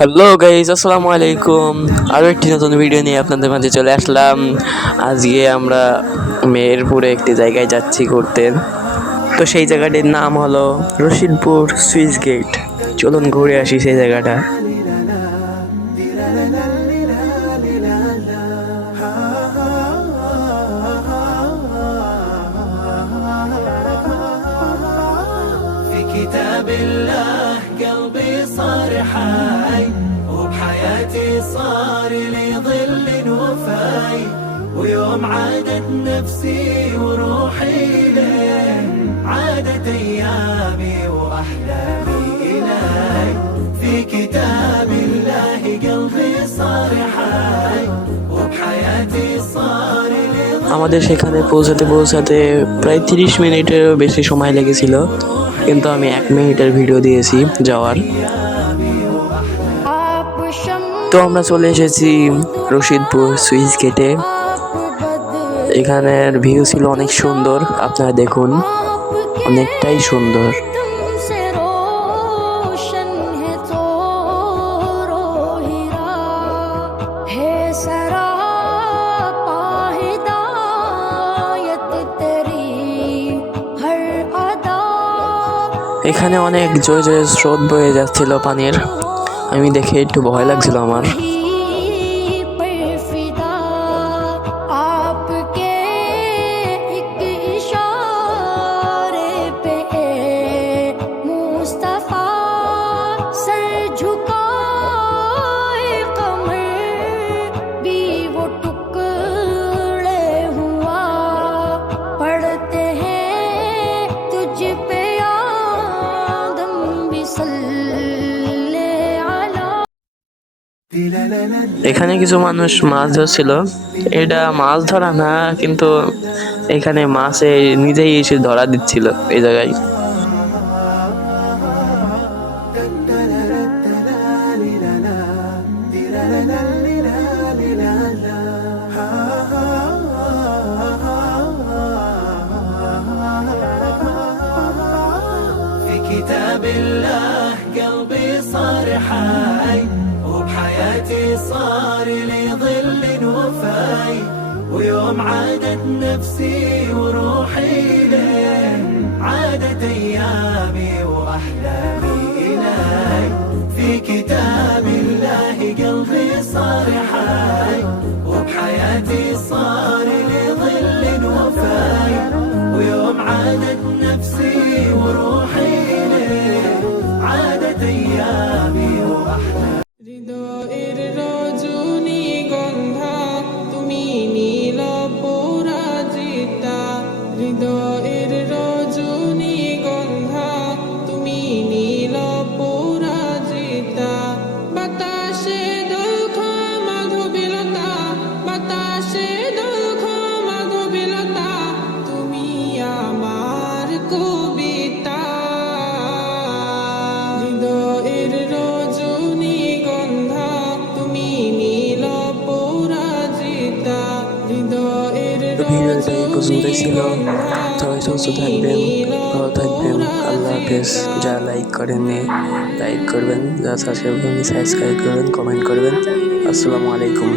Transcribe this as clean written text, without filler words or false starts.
Hello guys, আসসালামু আলাইকুম। আরও একটি নতুন ভিডিও নিয়ে আপনাদের মাঝে চলে আসলাম। আজকে আমরা মেহেরপুরে একটি জায়গায় যাচ্ছি ঘুরতে। তো সেই জায়গাটির নাম হলো রশিদপুর সুইচ গেট। চলুন ঘুরে আসি সেই জায়গাটা। كتاب الله قلبي صار حي وبحياتي صار لي ظل وفاي ويوم عادت نفسي وروحي لين عادت ايامي واحلامي الي في كتاب الله قلبي صار حي وبحياتي صار لي আমাদের সেখানে পৌঁছাতে প্রায় 30 মিনিটেরও বেশি সময় লেগেছিল, কিন্তু আমি 1 মিনিটের ভিডিও দিয়েছি যাওয়ার। তো আমরা চলে এসেছি রশিদপুর সুইচ গেটে। এখানের ভিউ ছিল অনেক সুন্দর, আপনারা দেখুন, অনেকটাই সুন্দর। এখানে অনেক জয় জয় স্রোত বয়ে যাচ্ছিল পানির। আমি দেখে একটু ভয় লাগছিল আমার। এখানে কিছু মানুষ মাছ ধরছিল। এটা মাছ ধরা না, কিন্তু এখানে মাছে নিজেই এসে ধরা দিচ্ছিল এই জায়গায়। كتاب الله قلبي صار حي وبحياتي صار لي ظل وفاي ويوم عادت نفسي وروحي لين عادت ايامي واحلامي الي في كتاب الله قلبي صار حي وبحياتي صار لي ظل وفاي ويوم عادت نفسي وروحي لين عادت ايامي واحلامي হৃদয়ের রজনী গন্ধা তুমি নীল পরাজিতা, হৃদয়ের রজনী গন্ধা তুমি নীল পরাজিতা। বাতাসে দুঃখ মাধবীলতা, বাতাসে দুঃখ মাধবীলতা, তুমি আমার কবিতা। হৃদয়ের রজনী গন্ধা তুমি নীল পরাজিতা, হৃদয়ের ভিডিওটা এই পর্যন্তই ছিল। সবাই সুস্থ থাকবেন, ভালো থাকবেন। আল্লাহ হাফেজ। যারা লাইক করেননি লাইক করবেন, যারা সাবস্ক্রাইব করেননি সাবস্ক্রাইব করবেন, কমেন্ট করবেন। আসসালামু আলাইকুম।